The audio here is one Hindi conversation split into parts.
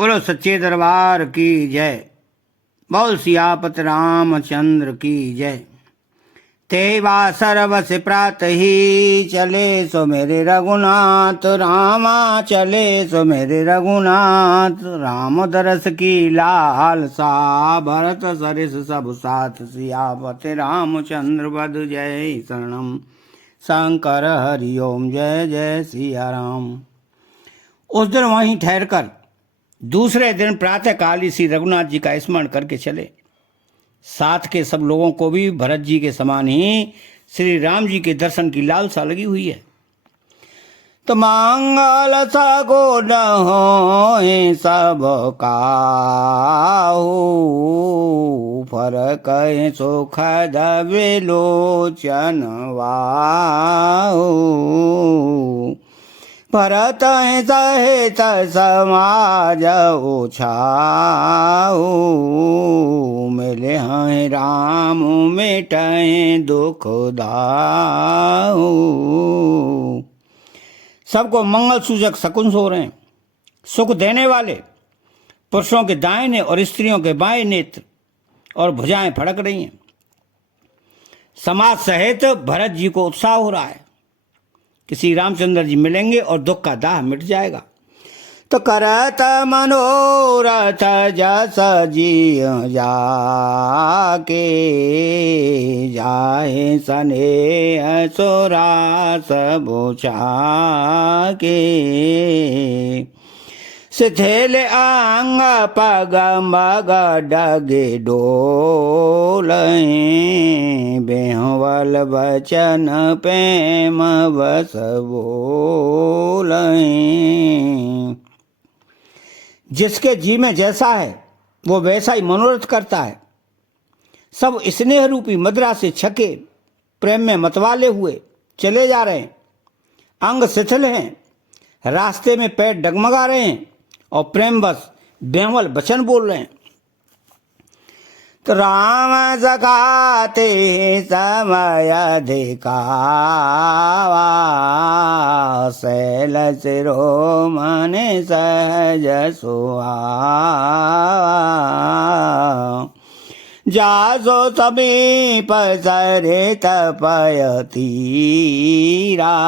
बोलो सच्चे दरबार की जय। बोल सियापत रामचंद्र की जय। तेवा सर्वस प्रात ही चले सो मेरे रघुनाथ रामा, चले सो मेरे रघुनाथ। राम दरस की लाल सा, भरत सरिस सब साथ। सियापत रामचंद्र बद जय शरणम शंकर हरिओम जय जय सिया राम। उस दिन वहीं ठहरकर दूसरे दिन प्रातःकाल श्री रघुनाथ जी का स्मरण करके चले। साथ के सब लोगों को भी भरत जी के समान ही श्री राम जी के दर्शन की लालसा लगी हुई है। तो मंगल सगो न हो सब काहू, फरक सुख दबिलोचन वाहू। भरत सहित समाज उछाऊ, मिले हैं राम मिटै दुख दाऊ। सबको मंगल सूचक शकुन सो रहे हैं। सुख देने वाले पुरुषों के दाहिने और स्त्रियों के बाएं नेत्र और भुजाएं फड़क रही हैं। समाज सहित भरत जी को उत्साह हो रहा है कि श्री रामचंद्र जी मिलेंगे और दुख का दाह मिट जाएगा। तो करत मनोरथ जस जी जाके, जाहे सने सोरास बुझा के। शिथिल अंग पग मग डगे डोलैं, बेहवल बचन प्रेम बस बोलैं। जिसके जी में जैसा है वो वैसा ही मनोरथ करता है। सब स्नेह रूपी मदिरा से छके प्रेम में मतवाले हुए चले जा रहे हैं। अंग शिथिल हैं, रास्ते में पैर डगमगा रहे हैं और प्रेम बस बेहवल वचन बोल रहे हैं। तो राम जगाते समय दिखावा, शैल सिरो मन सहज सुहावा। जासो समीप सरित पय तीरा,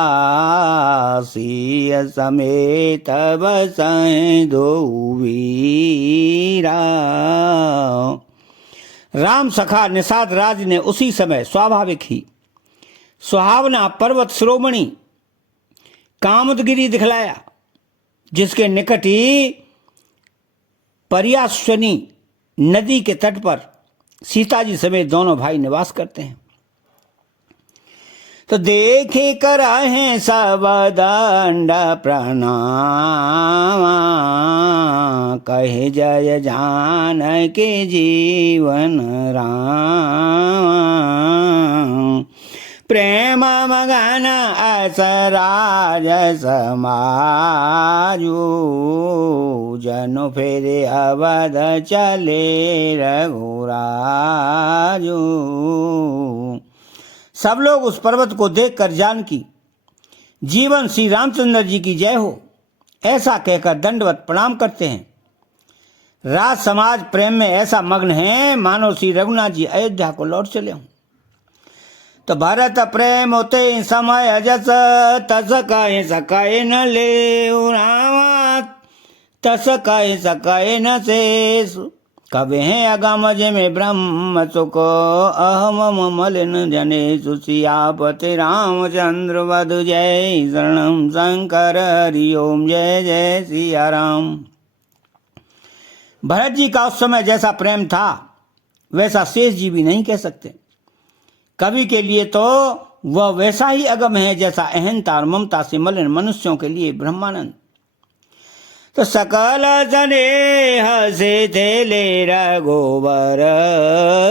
सिय समेत बसैं दो वीरा। राम सखा निषाद राज ने उसी समय स्वाभाविक ही सुहावना पर्वत श्रोमणी कामदगिरी दिखलाया, जिसके निकट ही पर्याश्वनी नदी के तट पर सीता जी समेत दोनों भाई निवास करते हैं। तो देखे कराहे सब दंड प्रणाम, कहे जय जान के जीवन राम। प्रेम मगन असराज समाजू, जनु फेरे अवध चले रघुराजू। सब लोग उस पर्वत को देखकर जानकी जीवन श्री रामचंद्र जी की जय हो ऐसा कहकर दंडवत प्रणाम करते हैं। राज समाज प्रेम में ऐसा मग्न है मानो श्री रघुनाथ जी अयोध्या को लौट चले हों। तो भरत प्रेम होते समय जस, तस कहे सकाए न ले रामा, तस कहे सकाए न शेष। कबे हैं अगम में ब्रह्म सुख, अहम मलिन जनेषु। सियापति रामचंद्र वद जय शरणम शंकर हरिओम जय जय सिया राम। भरत जी का उस समय जैसा प्रेम था वैसा शेष जी भी नहीं कह सकते। कवि के लिए तो वह वैसा ही अगम है जैसा अहंता और ममता से मलिन मनुष्यों के लिए ब्रह्मानंद। तो सकल स्नेह से थे ले रघुवर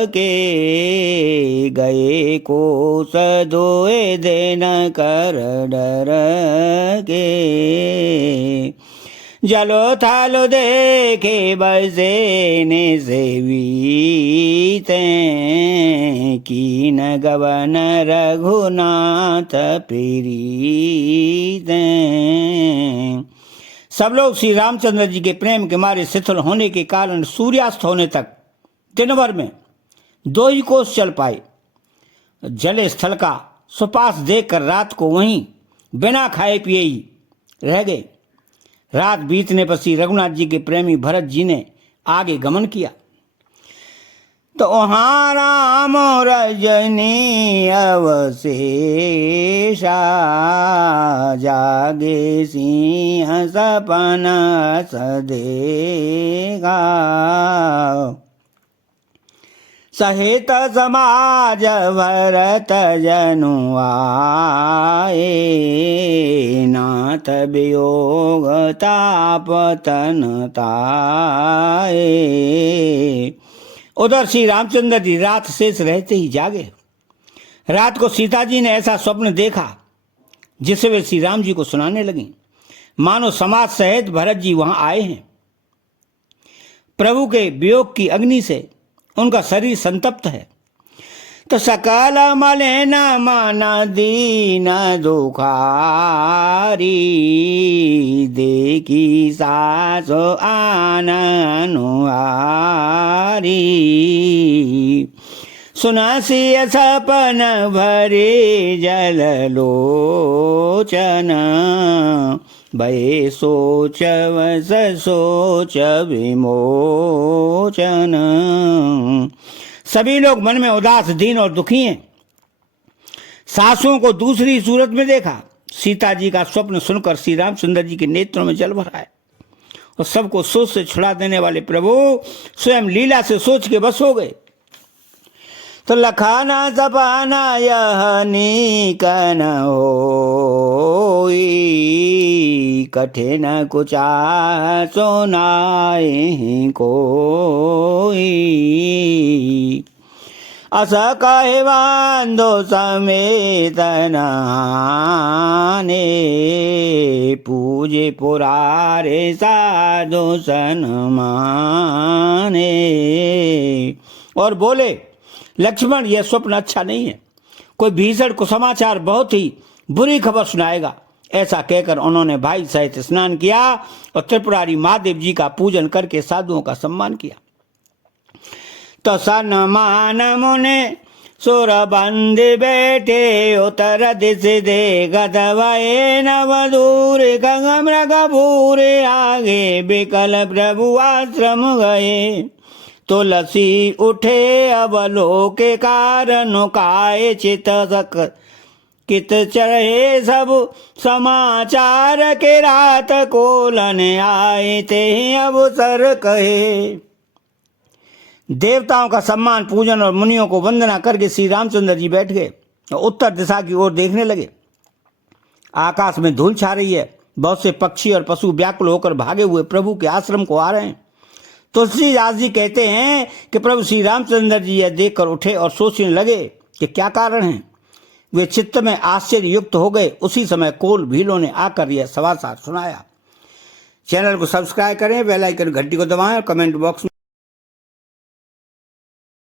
के, गए कोस दोए देन कर डर के। जलो थालो देखे बसे ने सेवीते, कीन गवन रघुनाथ प्रीते। सब लोग श्री रामचंद्र जी के प्रेम के मारे शिथिल होने के कारण सूर्यास्त होने तक दिन भर में 2 ही कोस चल पाए। जले स्थल का सुपास देखकर रात को वहीं बिना खाए पिए ही रह गए। रात बीतने पर श्री रघुनाथ जी के प्रेमी भरत जी ने आगे गमन किया तो वहाँ राम रजनी अवशेषा, जागे सिंह सपन सदेगा। सहित समाज भरत जनु आए, नाथ वियोग ताप तन ताए। उधर श्री रामचंद्र जी रात शेष रहते ही जागे। रात को सीता जी ने ऐसा स्वप्न देखा जिसे वे श्री राम जी को सुनाने लगी। मानो समाज सहित भरत जी वहां आए हैं। प्रभु के वियोग की अग्नि से उनका शरीर संतप्त है। तो सकल मलिन मन दीन दुखारी, देखी सासो आननुहारी। सुनासी सपन भरे जल लोचन, भय सोच वस सोच विमोचन। सभी लोग मन में उदास, दीन और दुखी हैं। सासुओं को दूसरी सूरत में देखा। सीता जी का स्वप्न सुनकर श्री रामचंद्र जी के नेत्रों में जल भरा है और सबको सोच से छुड़ा देने वाले प्रभु स्वयं लीला से सोच के बस हो गए। तो लखाना सपाना यह नीकन होई, कठिन कुचा सोनाए कोई। अस कहे बांधो समेत नहाने, पूजे पुरारे साधु सन्माने। और बोले, लक्ष्मण यह स्वप्न अच्छा नहीं है, कोई भीषण कुसमाचार बहुत ही बुरी खबर सुनाएगा। ऐसा कहकर उन्होंने भाई सहित स्नान किया और त्रिपुरारी महादेव जी का पूजन करके साधुओं का सम्मान किया। तो सन्मान मुने सुरबंद बैठे, उतर दिश दे गदवाए नवदूर मृग भूरे, आगे बिकल प्रभु आश्रम गए। तुलसी उठे अबलो के कारण, काये चित कित चढ़े सब समाचार के। रात कोलन आए ते अवसर कहे। देवताओं का सम्मान, पूजन और मुनियों को वंदना करके श्री रामचंद्र जी बैठ गए और उत्तर दिशा की ओर देखने लगे। आकाश में धूल छा रही है। बहुत से पक्षी और पशु व्याकुल होकर भागे हुए प्रभु के आश्रम को आ रहे हैं। तुलसीदास जी कहते हैं कि प्रभु श्री रामचंद्र जी यह देखकर उठे और सोचने लगे कि क्या कारण है। वे चित्त में आश्चर्य युक्त हो गए। उसी समय कोल भीलों ने आकर यह समाचार सुनाया। चैनल को सब्सक्राइब करें, बेल आइकन घंटी को दबाएं और कमेंट बॉक्स में